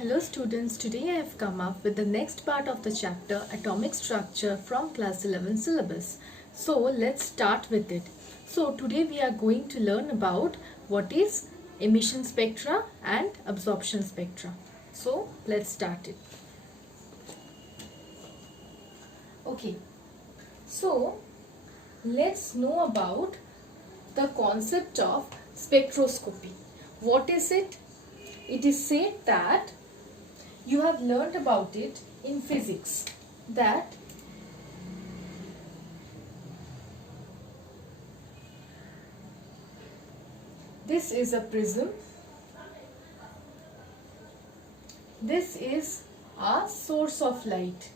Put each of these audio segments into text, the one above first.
Hello students, today I have come up with the next part of the chapter Atomic Structure from class 11 syllabus. So let's start with it. So today we are going to learn about what is emission spectra and absorption spectra. So let's start it. Okay, so let's know about the concept of spectroscopy. What is it? It is said that you have learned about it in physics, that this is a prism, this is a source of light,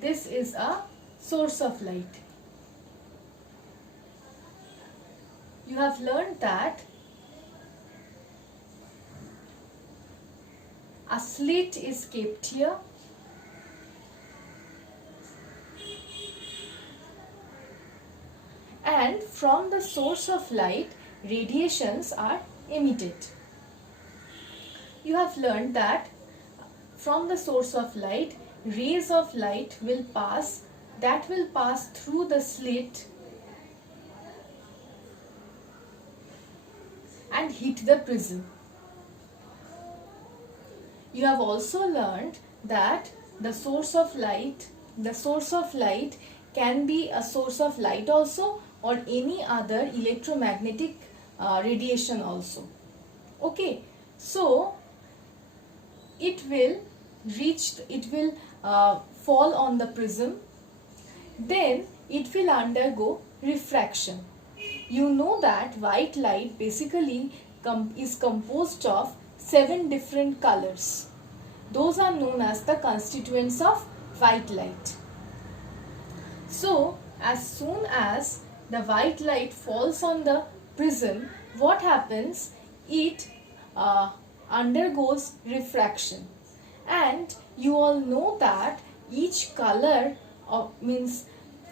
this is a source of light. You have learned that a slit is kept here, and from the source of light radiations are emitted. You have learned that from the source of light rays of light will pass through the slit and hit the prism. You have also learned that the source of light can be a source of light also, or any other electromagnetic radiation also. Okay, so it will fall on the prism, then it will undergo refraction. You know that white light basically is composed of 7 different colors. Those are known as the constituents of white light. So, as soon as the white light falls on the prism, what happens? It undergoes refraction. And you all know that each color means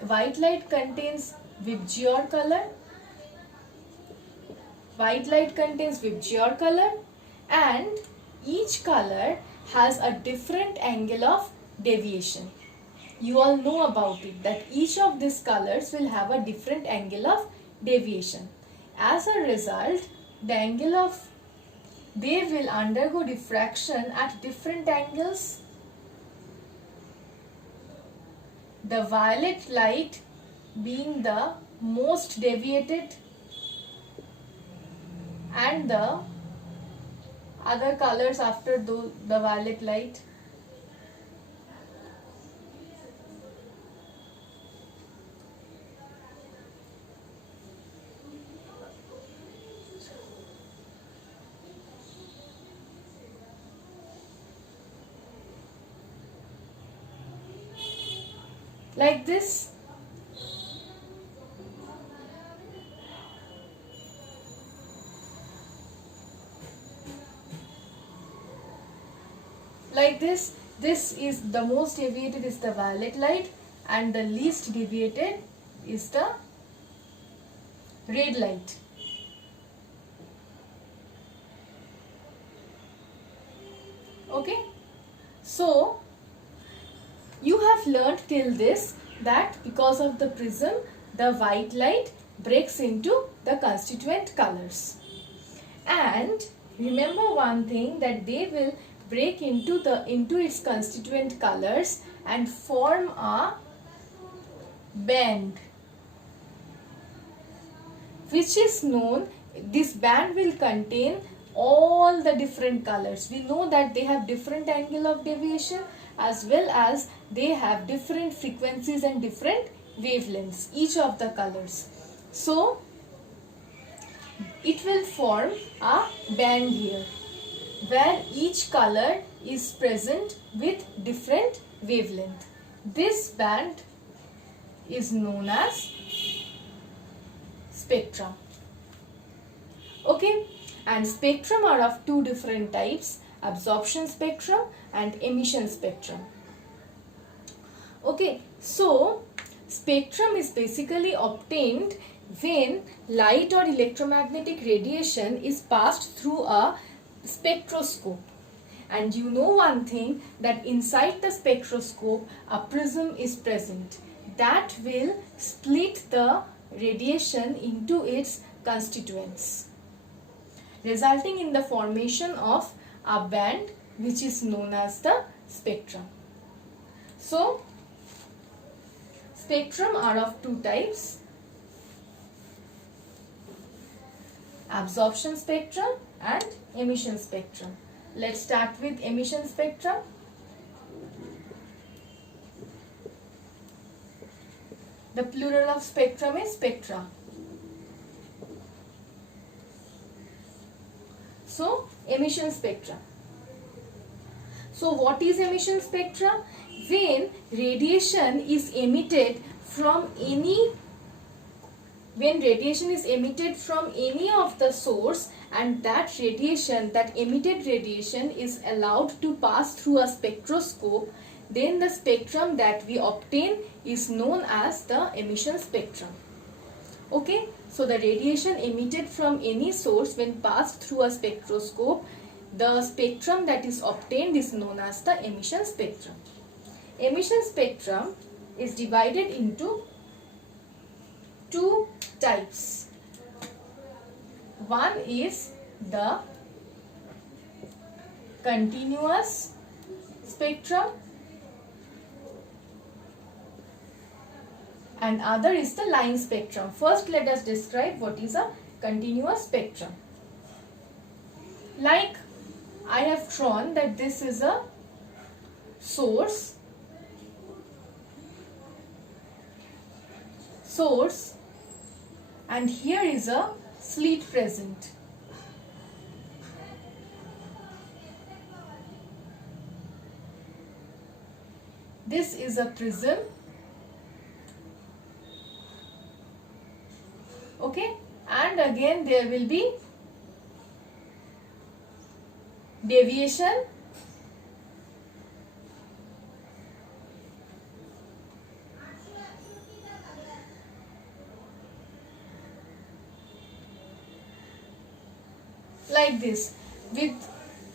white light contains VIBGYOR color. White light contains VIBGYOR color, and each color has a different angle of deviation. You all know about it, that each of these colors will have a different angle of deviation. As a result, they will undergo diffraction at different angles. The violet light being the most deviated, and the other colors after the violet light. Like this. Like this is the most deviated is the violet light, and the least deviated is the red light. Okay, so you have learned till this that because of the prism, the white light breaks into the constituent colors. And remember one thing, that they will break into its constituent colors and form a band, which is known, this band will contain all the different colors. We know that they have different angle of deviation, as well as they have different frequencies and different wavelengths, each of the colors. So it will form a band here, where each color is present with different wavelength. This band is known as spectrum. Okay, and spectrum are of two different types: absorption spectrum and emission spectrum. Okay, so spectrum is basically obtained when light or electromagnetic radiation is passed through a spectroscope, And you know one thing, that inside the spectroscope a prism is present that will split the radiation into its constituents, resulting in the formation of a band which is known as the spectrum. So, spectrum are of two types: absorption spectrum and emission spectrum. Let's start with emission spectrum. The plural of spectrum is spectra. So, emission spectrum. So, what is emission spectrum? When radiation is emitted from any of the source, and that emitted radiation is allowed to pass through a spectroscope, then the spectrum that we obtain is known as the emission spectrum. Okay, so the radiation emitted from any source when passed through a spectroscope, the spectrum that is obtained is known as the emission spectrum. Emission spectrum is divided into two types. One is the continuous spectrum and other is the line spectrum. First, let us describe what is a continuous spectrum. Like I have drawn that this is a source, and here is a slit present. This is a prism. Okay, and again there will be deviation, like this, with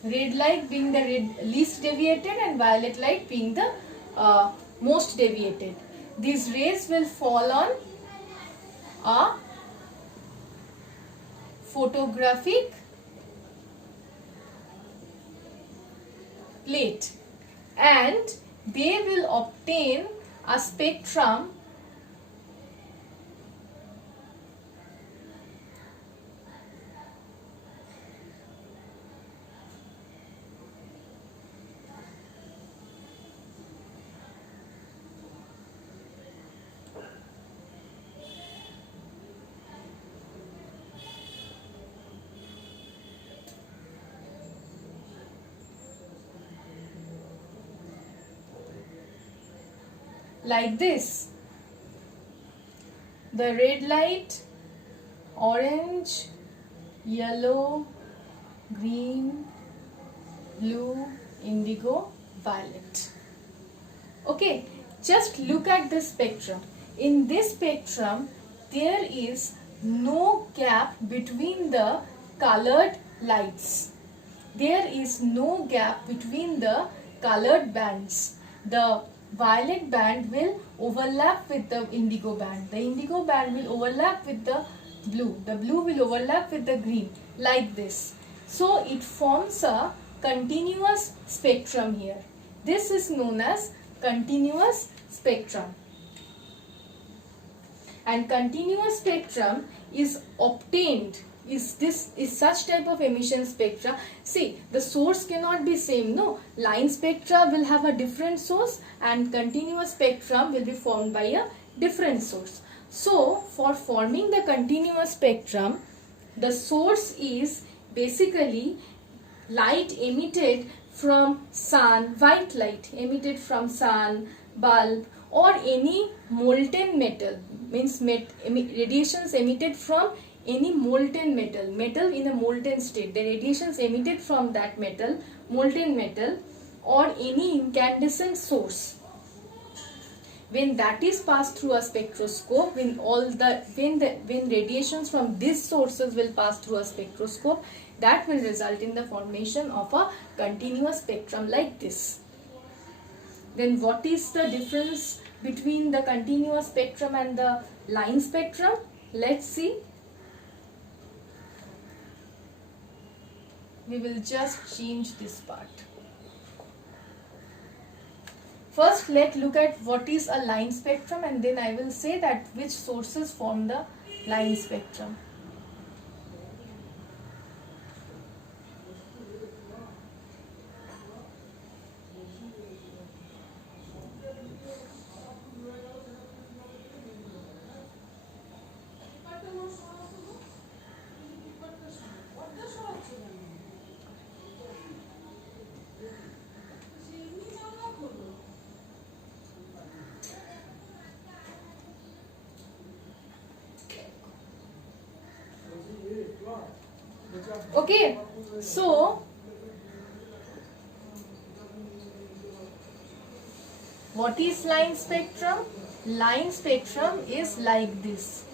red light being the least deviated and violet light being the most deviated. These rays will fall on a photographic plate and they will obtain a spectrum like this. The red light, orange, yellow, green, blue, indigo, violet. Okay, just look at the spectrum. In this spectrum, there is no gap between the colored lights. There is no gap between the colored bands. The violet band will overlap with the indigo band. The indigo band will overlap with the blue. The blue will overlap with the green, like this. So it forms a continuous spectrum here. This is known as continuous spectrum. And continuous spectrum is obtained, is such type of emission spectra. See, the source cannot be same, no. Line spectra will have a different source and continuous spectrum will be formed by a different source. So, for forming the continuous spectrum, the source is basically light emitted from sun, white light emitted from sun, bulb or any molten metal, means radiations emitted from any molten metal in a molten state. The radiations emitted from that metal, molten metal or any incandescent source. when that is passed through a spectroscope, when radiations from these sources will pass through a spectroscope, that will result in the formation of a continuous spectrum like this. Then what is the difference between the continuous spectrum and the line spectrum? Let's see. We will just change this part. First, let's look at what is a line spectrum, and then I will say that which sources form the line spectrum. Okay, so what is line spectrum? Line spectrum is like this.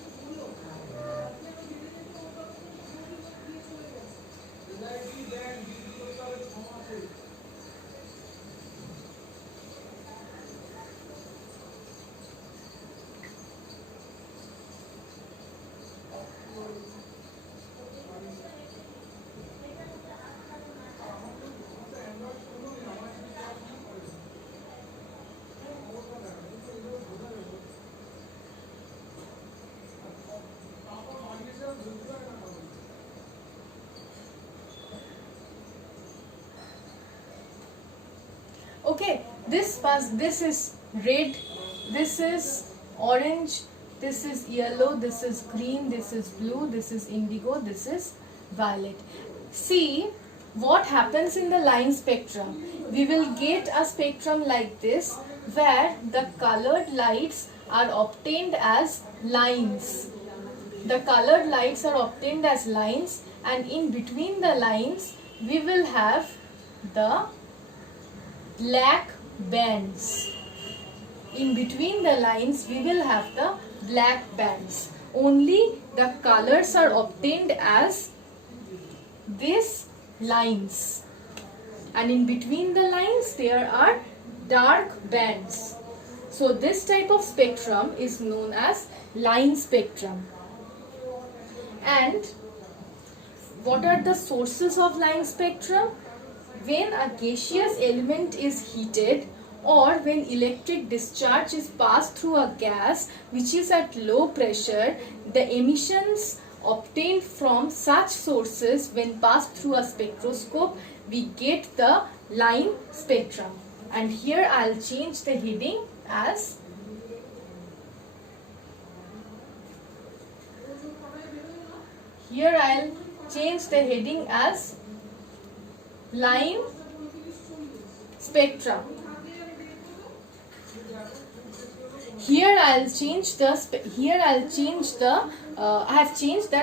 Okay, this is red, this is orange, this is yellow, this is green, this is blue, this is indigo, this is violet. See what happens in the line spectrum. We will get a spectrum like this, where the colored lights are obtained as lines. The colored lights are obtained as lines, and in between the lines we will have the black bands. In between the lines we will have the black bands. Only the colors are obtained as these lines, and in between the lines there are dark bands. So this type of spectrum is known as line spectrum. And what are the sources of line spectrum? When a gaseous element is heated, or when electric discharge is passed through a gas which is at low pressure, the emissions obtained from such sources, when passed through a spectroscope, we get the line spectrum. And here I'll change the heading as line spectrum. Here I have changed that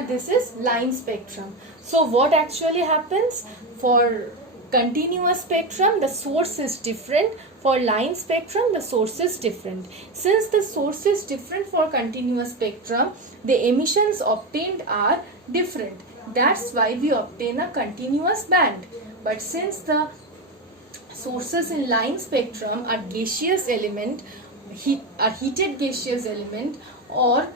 this is line spectrum. So what actually happens? For continuous spectrum, the source is different. For line spectrum, the source is different. Since the source is different for continuous spectrum, the emissions obtained are different. That's why we obtain a continuous band. But since the sources in line spectrum are gaseous element, heated gaseous element, or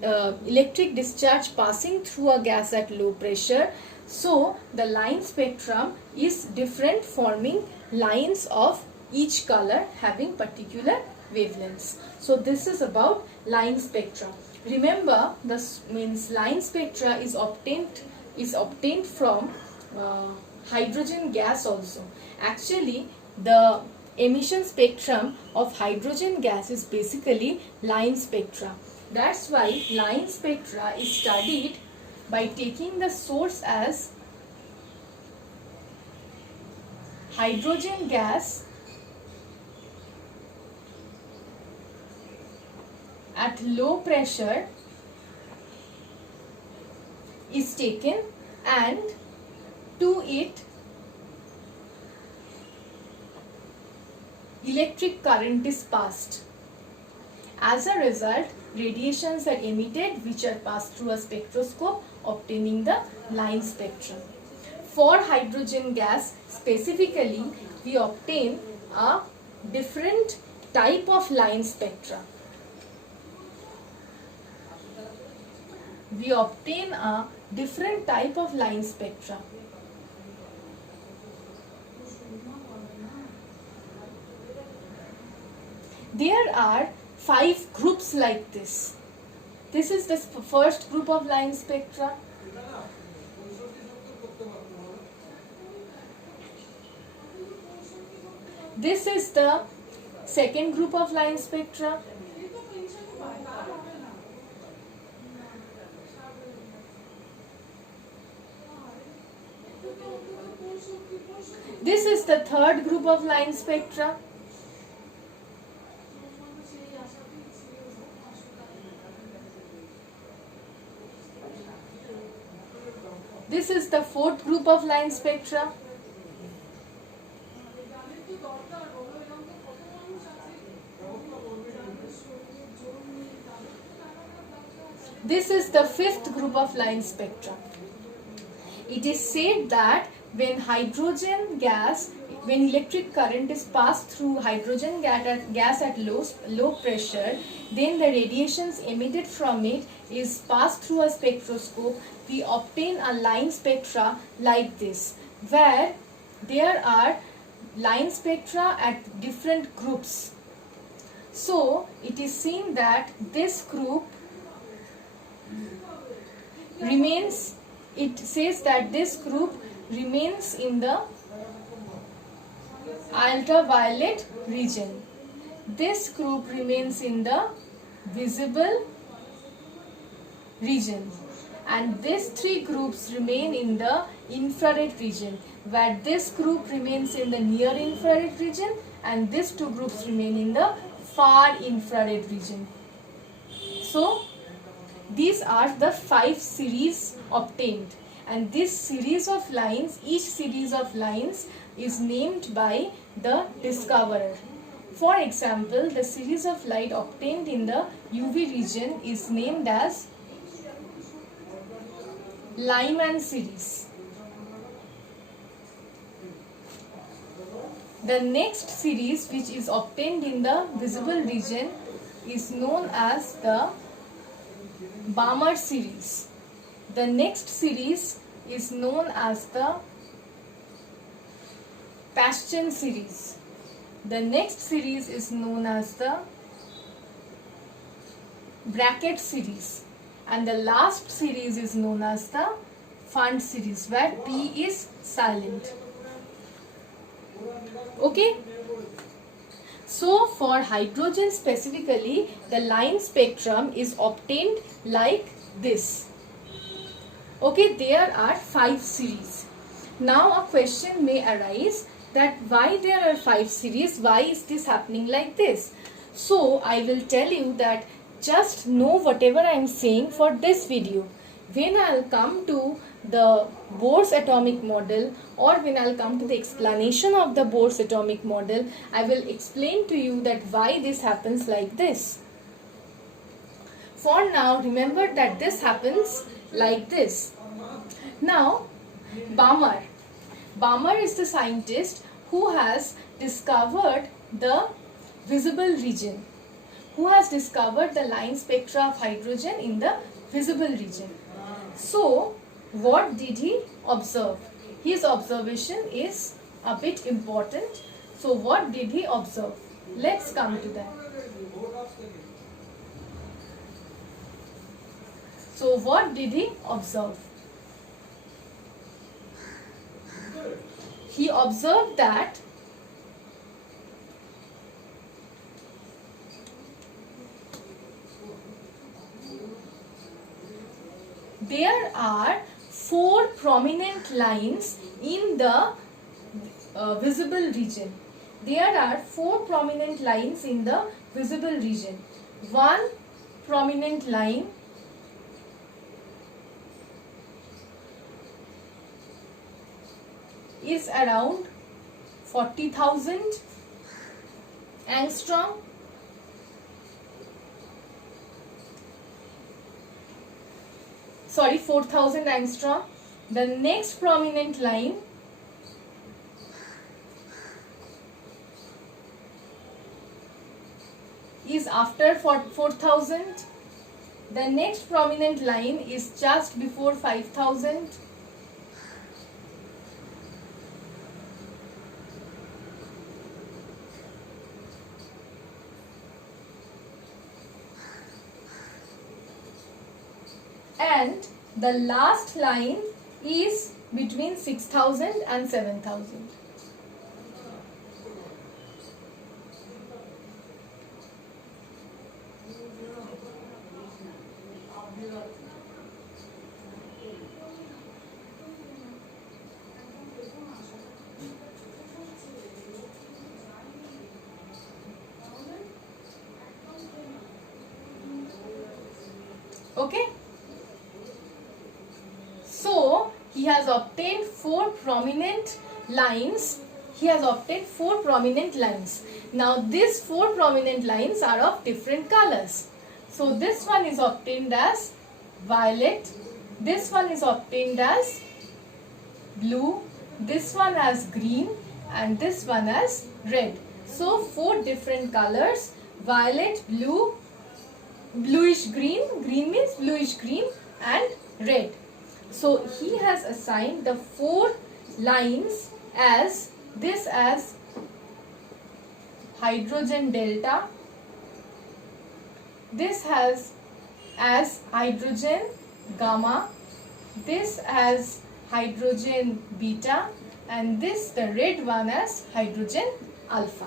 electric discharge passing through a gas at low pressure, so the line spectrum is different, forming lines of each color having particular wavelengths. So this is about line spectrum. Remember, this means line spectra is obtained from hydrogen gas also. Actually, the emission spectrum of hydrogen gas is basically line spectra. That's why line spectra is studied by taking the source as hydrogen gas at low pressure is taken, and to it electric current is passed. As a result, radiations are emitted which are passed through a spectroscope, obtaining the line spectrum. For hydrogen gas specifically, we obtain a different type of line spectra. We obtain a different type of line spectra. There are 5 groups like this. This is the first group of line spectra. This is the second group of line spectra. This is the third group of line spectra. This is the fourth group of line spectra. This is the fifth group of line spectra. It is said that when hydrogen gas, when electric current is passed through hydrogen gas at low pressure, then the radiations emitted from it is passed through a spectroscope. We obtain a line spectra like this, where there are line spectra at different groups. So it is seen that this group remains, it says that this group remains in the ultraviolet region. This group remains in the visible region, and these 3 groups remain in the infrared region, where this group remains in the near infrared region and these 2 groups remain in the far infrared region. So these are the 5 series obtained, and this series of lines, each series of lines is named by the discoverer. For example, the series of light obtained in the UV region is named as Lyman series. The next series, which is obtained in the visible region, is known as the Balmer series. The next series is known as the Paschen series. The next series is known as the Brackett series, and the last series is known as the Pfund series, where P is silent. Okay. So for hydrogen specifically, the line spectrum is obtained like this. Okay, there are 5 series. Now a question may arise that why there are 5 series, why is this happening like this? So I will tell you that just know whatever I am saying for this video. When I will come to the Bohr's atomic model, or when I will come to the explanation of the Bohr's atomic model, I will explain to you that why this happens like this. For now, remember that this happens like this. Now, Balmer is the scientist who has discovered the visible region, who has discovered the line spectra of hydrogen in the visible region. So, what did he observe? His observation is a bit important. So, what did he observe? Let's come to that. So, what did he observe? He observed that there are 4 prominent lines in the visible region. There are 4 prominent lines in the visible region. One prominent line is around 40,000. angstrom. Sorry, 4000 angstrom. The next prominent line is after 4000. The next prominent line is just before 5000. And the last line is between 6000 and 7000. Okay. So he has obtained four prominent lines. Now these four prominent lines are of different colors. So this one is obtained as violet, this one is obtained as blue, this one as green, and this one as red. So four different colors: violet, blue, bluish green, green means bluish green, and red. So he has assigned the four lines as this as hydrogen delta, this has as hydrogen gamma, this as hydrogen beta, and this, the red one, as hydrogen alpha.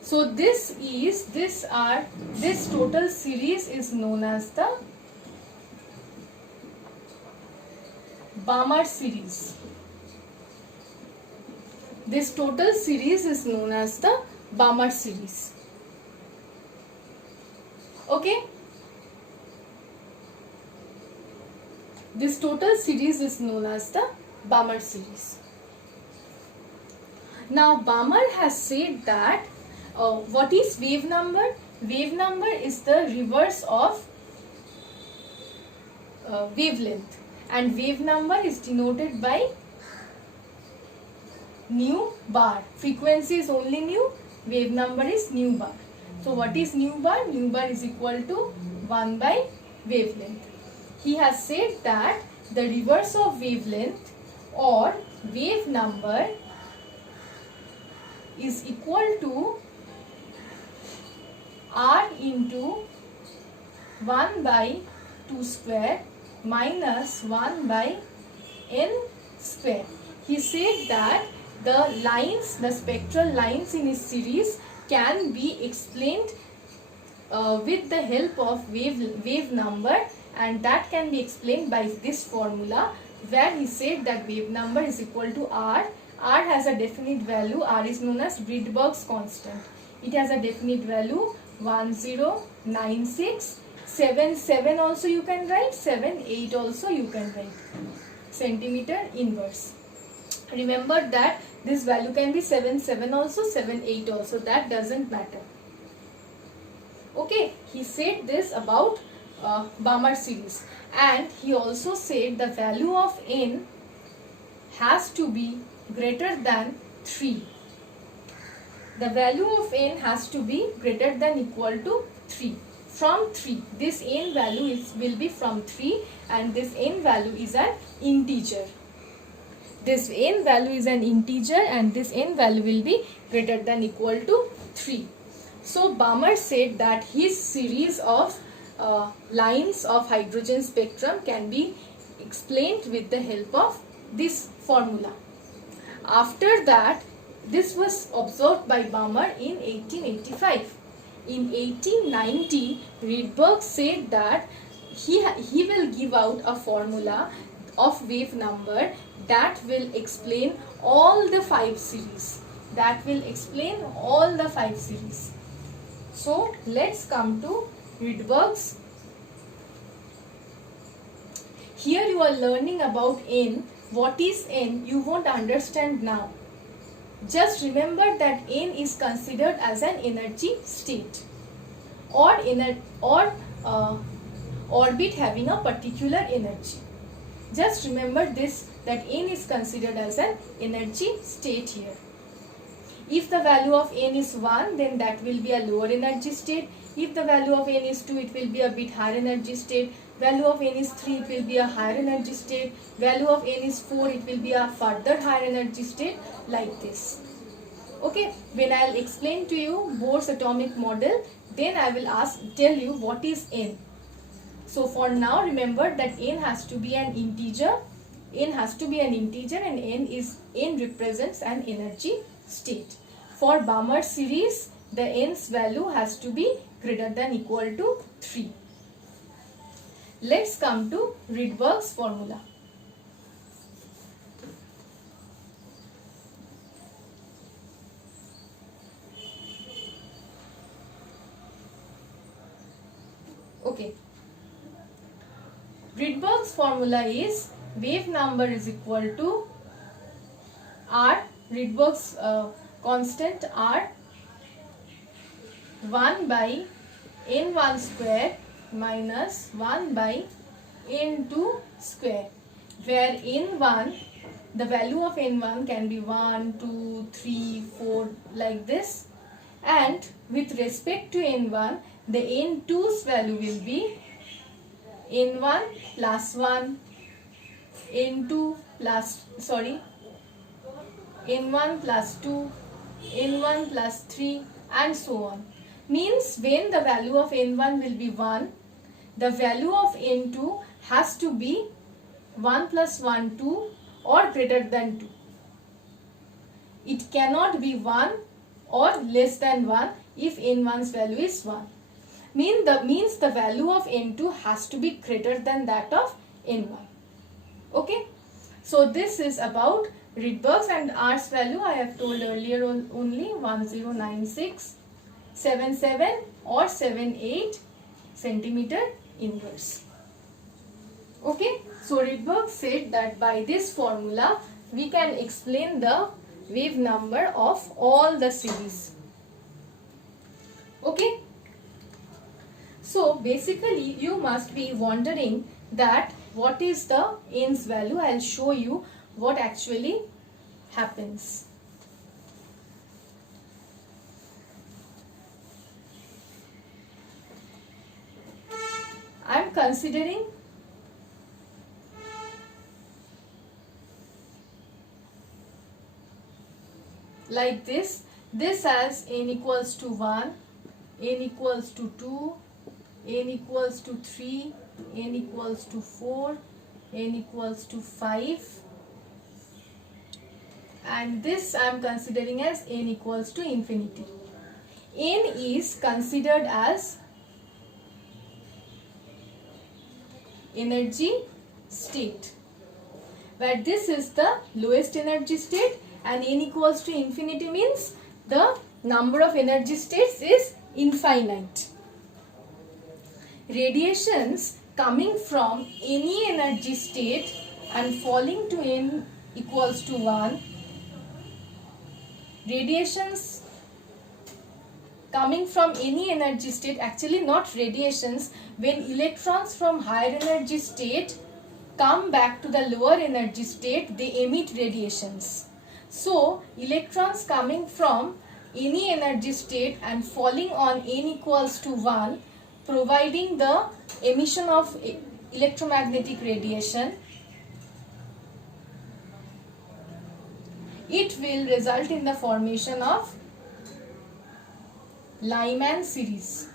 So this total series is known as the Balmer series. This total series is known as the Balmer series. Okay? This total series is known as the Balmer series. Now Balmer has said that what is wave number? Wave number is the reverse of wavelength, and wave number is denoted by nu bar. Frequency is only nu, wave number is nu bar. So what is nu bar? Nu bar is equal to 1 by wavelength. He has said that the reverse of wavelength or wave number is equal to R into 1 by 2 square minus 1 by n square. He said that the spectral lines in his series can be explained with the help of wave number, and that can be explained by this formula, where he said that wave number is equal to R. R has a definite value. R is known as Rydberg's constant. It has a definite value 109677 also you can write, 78 also you can write, centimeter inverse. Remember that this value can be 77 also, 78 also, that doesn't matter. Okay, he said this about Balmer series, and he also said the value of n has to be greater than 3. The value of n has to be greater than equal to 3. From 3, this n value will be from 3, and this n value is an integer. This n value is an integer, and this n value will be greater than equal to 3. So Balmer said that his series of lines of hydrogen spectrum can be explained with the help of this formula. After that, this was observed by Balmer in 1885. In 1890, Rydberg said that he will give out a formula of wave number that will explain all the 5 series. So let's come to Rydberg's. Here you are learning about n. What is n? You won't understand now. Just remember that n is considered as an energy state or orbit having a particular energy. Just remember this, that n is considered as an energy state here. If the value of n is 1, then that will be a lower energy state. If the value of n is 2, it will be a bit higher energy state. Value of n is 3, it will be a higher energy state. Value of n is 4, it will be a further higher energy state, like this. Okay, when I will explain to you Bohr's atomic model, then I will tell you what is n. So for now, remember that n has to be an integer. N has to be an integer, and n represents an energy state. For Balmer series, the n's value has to be greater than equal to 3. Let's come to Rydberg's formula. Okay. Rydberg's formula is wave number is equal to R, Rydberg's constant R, 1 by n1 square minus 1 by n2 square, where n1, the value of n1 can be 1, 2, 3, 4 like this, and with respect to n1, the n2's value will be n1 plus 1, n1 plus 2, n1 plus 3, and so on. Means when the value of n1 will be 1, the value of n2 has to be 1 plus 1, 2 or greater than 2. It cannot be 1 or less than 1 if n1's value is 1. Means the value of n2 has to be greater than that of n1. Okay. So this is about Rydberg's, and R's value I have told earlier only 109677 or 78 centimeter inverse. Okay. So Rydberg said that by this formula we can explain the wave number of all the series. Okay. So basically you must be wondering that what is the n's value. I'll show you what actually happens. I'm considering like this as n equals to 1, n equals to 2, n equals to 3, n equals to 4, n equals to 5, and this I am considering as n equals to infinity. N is considered as energy state, where this is the lowest energy state, and n equals to infinity means the number of energy states is infinite. Radiations coming from any energy state and falling to n equals to 1, radiations coming from any energy state, actually not radiations, when electrons from higher energy state come back to the lower energy state, they emit radiations. So electrons coming from any energy state and falling on n equals to 1, providing the emission of electromagnetic radiation, it will result in the formation of Lyman series.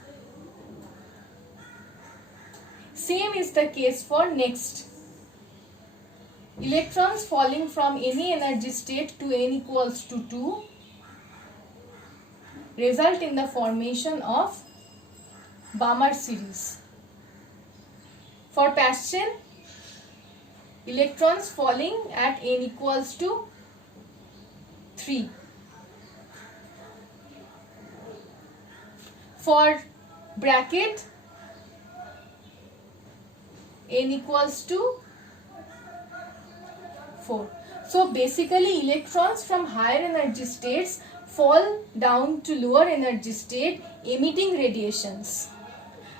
Same is the case for next. Electrons falling from any energy state to n equals to 2 result in the formation of Balmer series. For Paschen, electrons falling at n equals to 3. For bracket, n equals to 4. So basically electrons from higher energy states fall down to lower energy state emitting radiations.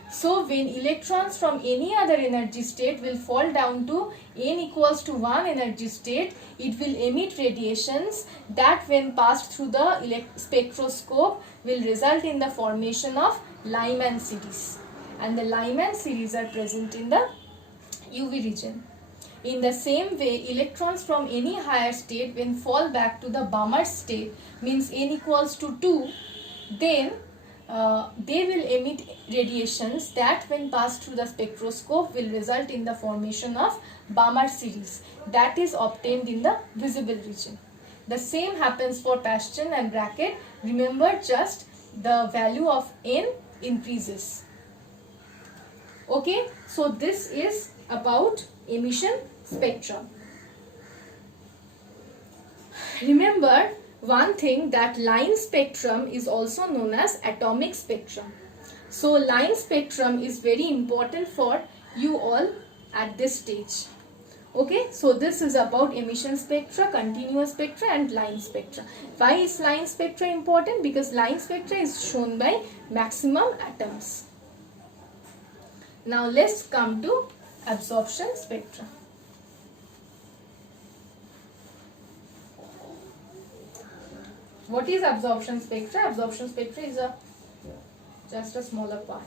So when electrons from any other energy state will fall down to n equals to 1 energy state, it will emit radiations that when passed through the spectroscope will result in the formation of Lyman series. And the Lyman series are present in the UV region. In the same way, electrons from any higher state when fall back to the Balmer state, means n equals to 2, then they will emit radiations that when passed through the spectroscope will result in the formation of Balmer series that is obtained in the visible region. The same happens for Paschen and bracket. Remember, just the value of n increases. Okay, so this is about emission spectrum. Remember one thing, that line spectrum is also known as atomic spectrum. So line spectrum is very important for you all at this stage. Okay, so this is about emission spectra, continuous spectra and line spectra. Why is line spectra important? Because line spectra is shown by maximum atoms. Now let's come to absorption spectra. What is absorption spectra? Absorption spectra is just a smaller part.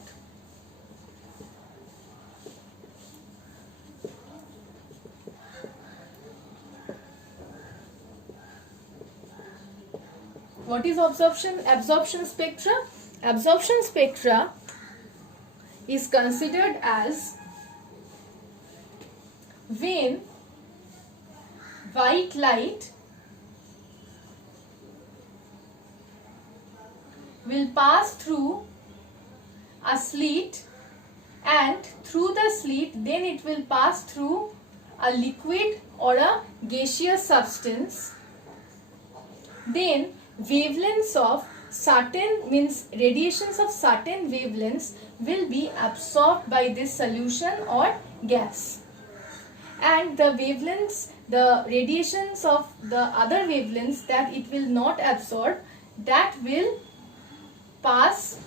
What is absorption spectra? Absorption spectra is considered as when white light will pass through a slit, and through the slit then it will pass through a liquid or a gaseous substance. Then wavelengths of certain, means radiations of certain wavelengths will be absorbed by this solution or gas, and the wavelengths, the radiations of the other wavelengths that it will not absorb, that will pass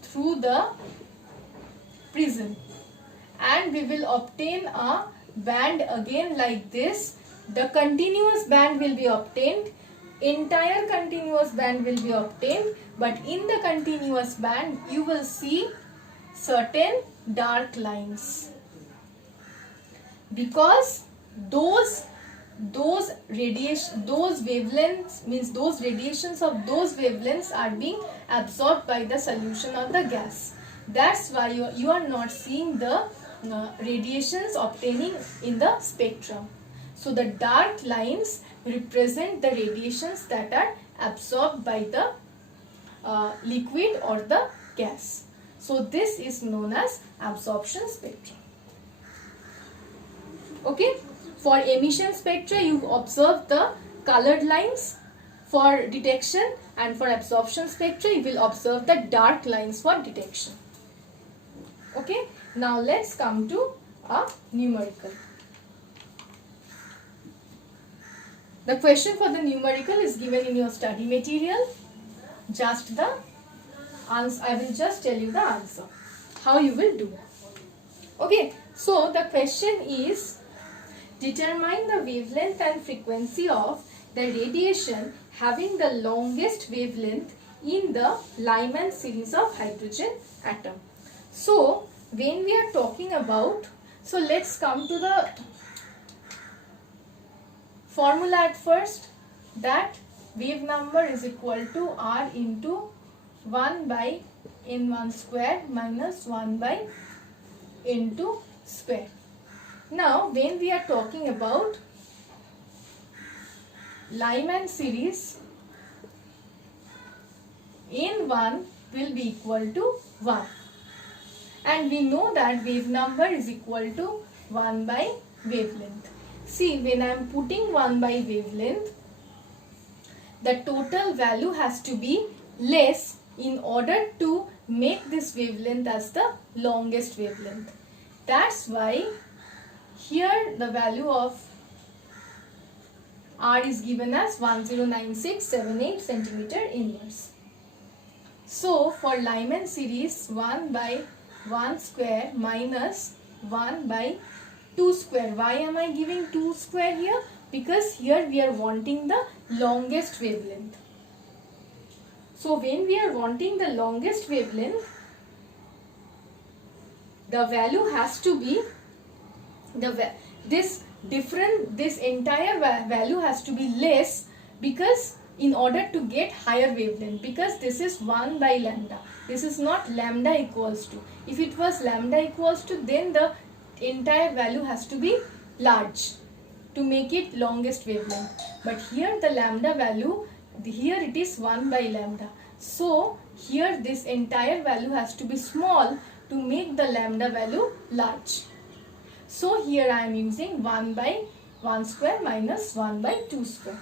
through the prism, and we will obtain a band again like this. The continuous band will be obtained, entire continuous band will be obtained, but in the continuous band you will see certain dark lines, because those wavelengths, means those radiations of those wavelengths are being absorbed by the solution of the gas. That's why you are not seeing the radiations obtaining in the spectrum. So the dark lines represent the radiations that are absorbed by the liquid or the gas. So this is known as absorption spectrum. Okay. For emission spectra, you observe the colored lines for detection, and for absorption spectra, you will observe the dark lines for detection. Okay, now let's come to a numerical. The question for the numerical is given in your study material. Just the answer, I will just tell you the answer, how you will do. Okay, so the question is, determine the wavelength and frequency of the radiation having the longest wavelength in the Lyman series of hydrogen atom. So when we are talking about, so let's come to the formula at first, that wave number is equal to R into 1 by N1 square minus 1 by N2 square. Now when we are talking about Lyman series, N1 will be equal to 1, and we know that wave number is equal to 1 by wavelength. See, when I am putting 1 by wavelength, the total value has to be less in order to make this wavelength as the longest wavelength. That's why here the value of R is given as 109678 centimeter inverse. So for Lyman series, 1 by 1 square minus 1 by 2 square. Why am I giving 2 square here? Because here we are wanting the longest wavelength. So when we are wanting the longest wavelength, the value has to be this entire value has to be less, because in order to get higher wavelength, because this is 1 by lambda. This is not lambda equals to. If it was lambda equals to, then the entire value has to be large to make it longest wavelength. But here the lambda value, here it is 1 by lambda. So here this entire value has to be small to make the lambda value large. So here I am using 1 by 1 square minus 1 by 2 square.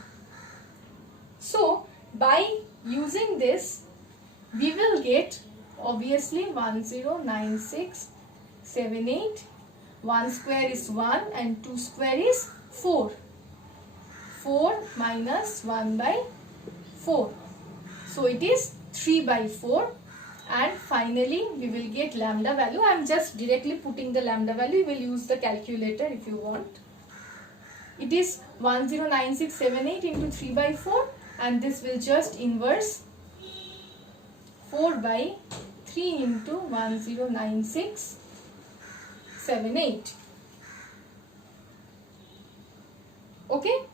So by using this, we will get obviously 109678. 1 square is 1 and 2 square is 4. 4 minus 1 by 4. So it is 3 by 4. And finally we will get lambda value. I am just directly putting the lambda value. You will use the calculator if you want. It is 109678 into 3 by 4, and this will just inverse 4 by 3 into 109678. Okay.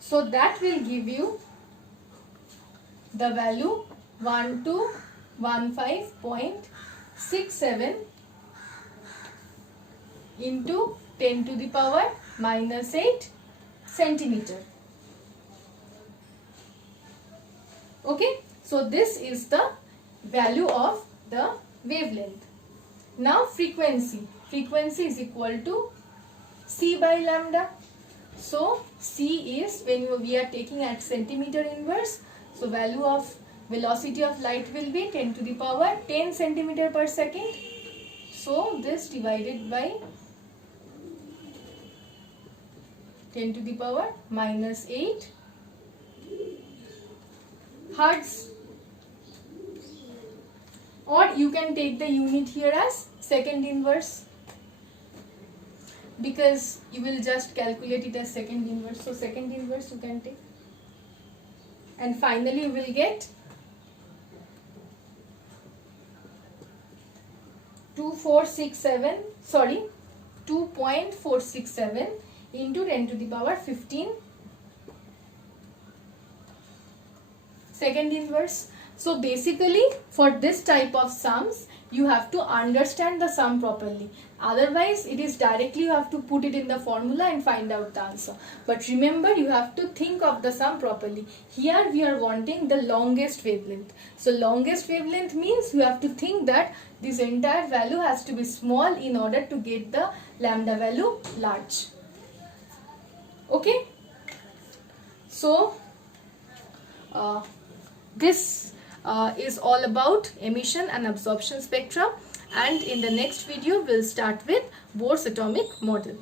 So that will give you the value 1215.67 into 10 to the power minus 8 centimeter. Okay, so this is the value of the wavelength. Now frequency. Frequency is equal to C by lambda. So C is, when we are taking at centimeter inverse, so value of velocity of light will be 10 to the power 10 centimeter per second. So this divided by 10 to the power minus 8 hertz. Or you can take the unit here as second inverse, because you will just calculate it as second inverse. So second inverse you can take. And finally you will get 2.467 into 10 to the power 15 second inverse. So basically for this type of sums, you have to understand the sum properly. Otherwise it is directly you have to put it in the formula and find out the answer. But remember, you have to think of the sum properly. Here we are wanting the longest wavelength. So longest wavelength means you have to think that this entire value has to be small in order to get the lambda value large. Okay. So this is all about emission and absorption spectra, and in the next video we'll start with Bohr's atomic model.